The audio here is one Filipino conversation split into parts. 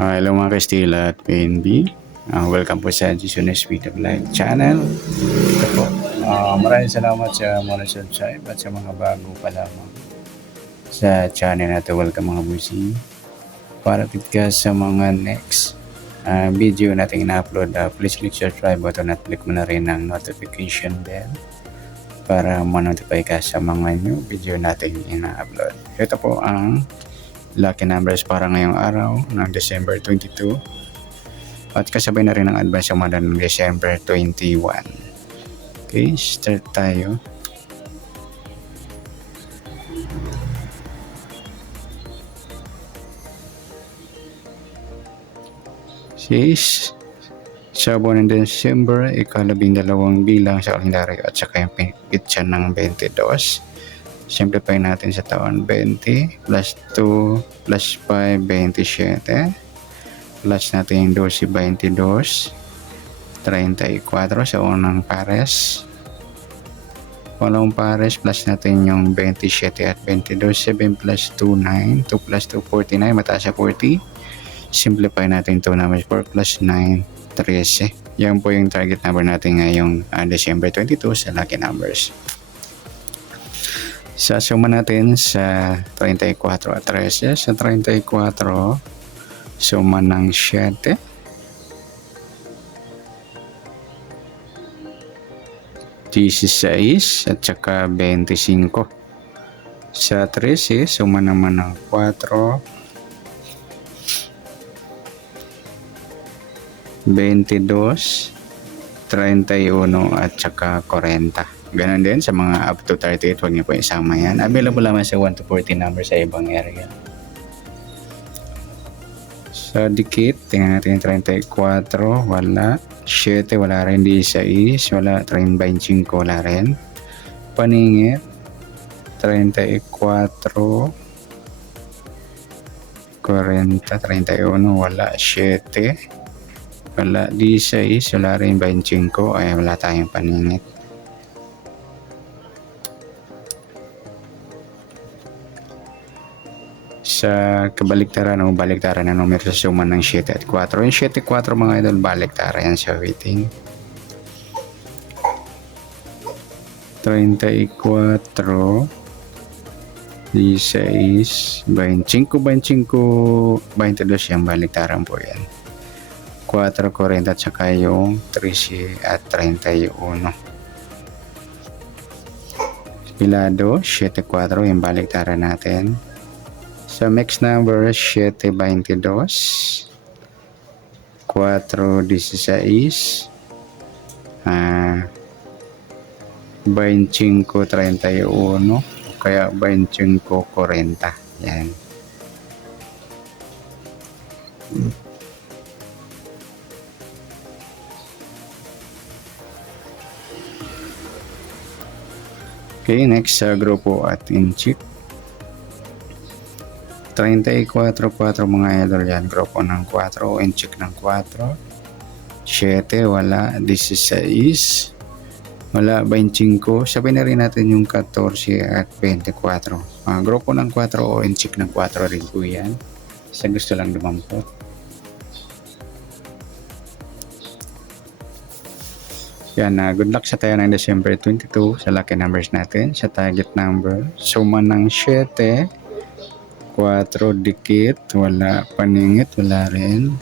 Hello mga Kastila at PNB. Welcome po sa Jason Speed of Life channel. Ito po. Maraming salamat sa mga subscribe at sa mga bago pa lamang sa channel natin. Welcome mga busi. Para ka sa mga next video natin ina-upload, please click subscribe button at click mo na rin ang notification bell para ma-notify ka sa mga new video natin ina-upload. Ito po ang lucky numbers para ngayong araw ng December 22 at kasabay na rin ang advance sumada ng December 21. Okay, start tayo. Sis, sa buwan ng December, ika-12 bilang sa kalendaryo at saka yung pitsa ng 22. Simplify natin sa taon 20 plus 2 plus 5, 27. Plus natin yung 12, 22. 34 sa unang pares. Walong pares plus natin yung 27 at 22. 7 plus 2, 9. 2 plus 2, 49. Mataas sa 40. Simplify natin 2 numbers. 4 plus 9, 13. Yan po yung target number natin ngayong December 22 sa lucky numbers. Sasuma natin sa 34 at 13. Sa 34, suma ng 7. 16 at saka 25. Sa 13, suma naman ng 4. 22, 31 at saka 40. Ganon din sa mga up to 38, huwag niyo po isama yan. Available naman sa 1 to 40 number sa ibang area. Sa dikit, tingnan natin 34, wala. 7, wala rin. 16, wala. 25, wala rin. Paningit, 34, 40, 31, wala. 7, wala. 16, wala rin. 25, ay wala tayong paningit. Sa kabaliktaran o baliktaran ng numero sa suma ng 7 at 4. Yung 7 at 4 mga idol, baliktaran yan sa waiting. 34, 16, 25, 25, 22 yung baliktaran po yan. 4, 40 at saka yung 13 at 31. Pilado, 7, 4 yung baliktaran natin. Sa mix number, 7, 22, 4, 16, 25, 31, kaya 25, 40. Yan. Okay, next sa grupo at inchik. 34, 4 mga idol yan. Grupo ng 4 o inchik ng 4. 7, wala. 16, wala. 25. Sabihin na rin natin yung 14 at 24. Grupo ng 4 o inchik ng 4 rin po yan. Sa gusto lang dumampot. Yan, good luck sa tayo ng December 22 sa lucky numbers natin. Sa target number, suma ng 7, 4, dikit, wala. Paningit, wala rin.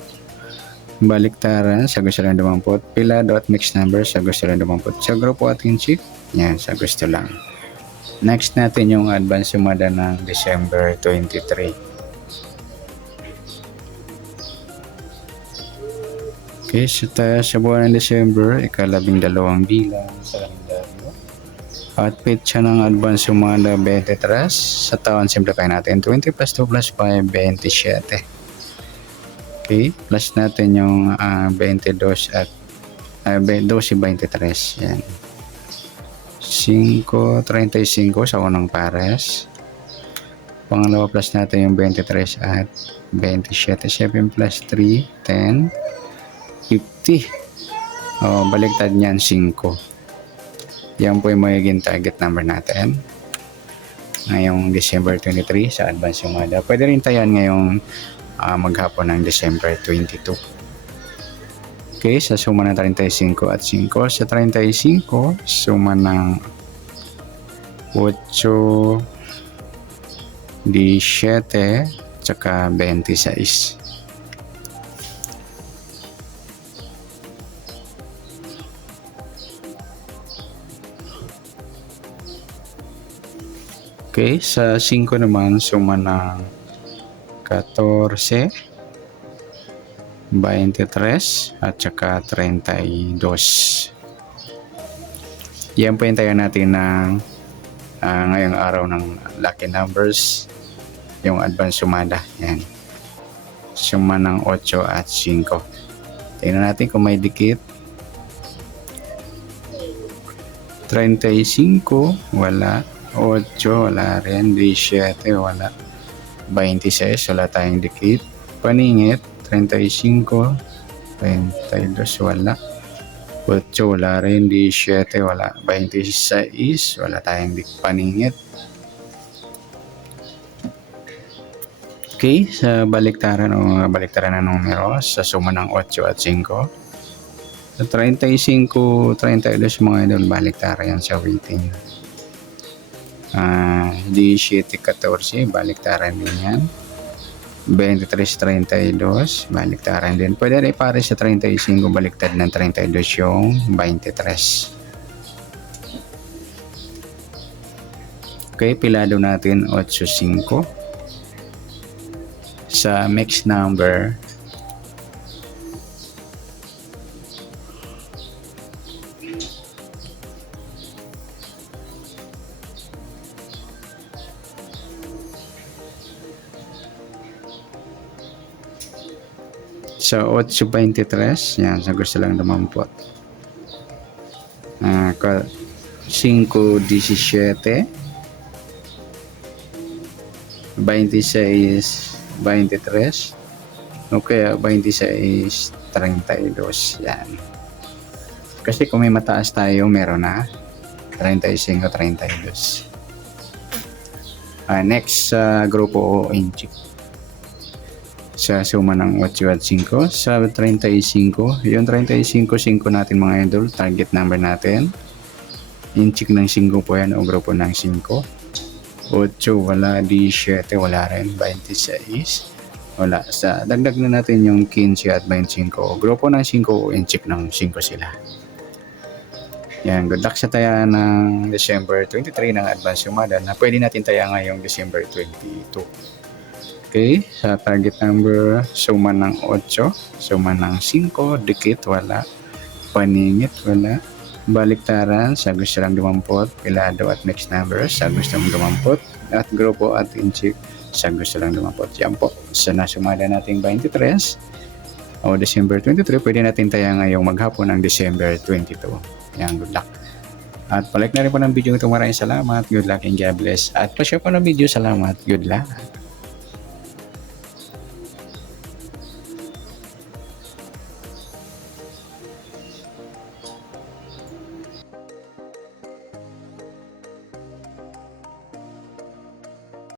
Baliktaran, sa gusto lang dumampot. Pilado at mixed number, sa gusto lang dumampot. Sa grupo at inchik, yan, sa gusto lang. Next natin yung advance sumada ng December 23. Okay, so tayo sa buwan ng December, ika-12 bilang sa kalendaryo. At pitcha ng advance sumada 23. Sa taon, simplify natin. 20 plus 2 plus 5, 27. Okay, plus natin yung 22 at 12, 23. Yan. 5, 35 sa unang pares. Pangalawa plus natin yung 23 at 27. 7 plus 3, 10. 50. Baliktad niyan 5. Yan po yung magiging target number natin ngayong December 23 sa advance sumada. Pwede rin tayan ngayong maghapon ng December 22. Okay, sa suma ng 35 at 5. Sa 35, suma ng 8, 17, tsaka 26. Okay, sa 5 naman, suma ng 14, 23, at saka 32. Yan po yung tayo natin ng ngayong araw ng lucky numbers, yung advance sumada. Yan. Suma ng 8 at 5. Tingnan natin kung may dikit. 35, wala. 8, wala rin. 17, wala. 26, wala tayong dikit. Paningit, 35, 32, wala. 8, wala rin. 17, wala. 26, wala tayong paningit. Okay, sa baliktaran na numero, sa suma ng 8 at 5. Sa 35, 32 mga idol, baliktaran yan sa waiting. 17, 14, baliktaran din yan. 23, 32, baliktaran din. Pwede rin pare sa 35, baliktad ng 32 yung 23. Okay, pilado natin 8, 5. Sa mixed number, sa 8.23, yan, sa gusto lang dumampot. 5.17, 26, 23, o kaya 26, 32. Yan. Kasi kung may mataas tayo, meron na 35, 32. Next, grupo O, inchik. Sa suma ng 8 at 5, sa 35, yung 35, 5 natin mga idol, target number natin. Inchik ng 5 po yan, o grupo ng 5. 8, wala. 17, wala rin. 26, wala. Sa dagdag na natin yung 15 at 25, grupo ng 5, o inchik ng 5 sila. Yan, good luck sa taya ng December 23 ng advance sumada na pwede natin taya ngayong December 22. Okay, sa target number, suma ng 8, suma ng 5, dikit, wala. Paningit, wala. Baliktaran, sa gusto lang dumampot. Pilado at mixed number, sa gusto lang dumampot. At grupo at inchik, sa gusto lang dumampot. Yan po, sa nasumada nating 23 o December 23, pwede natin taya ngayong maghapon ng December 22. Yan, good luck. At palike na rin po ng video ito. Maraming salamat. Good luck and God bless. At pa-share po ng video. Salamat. Good luck.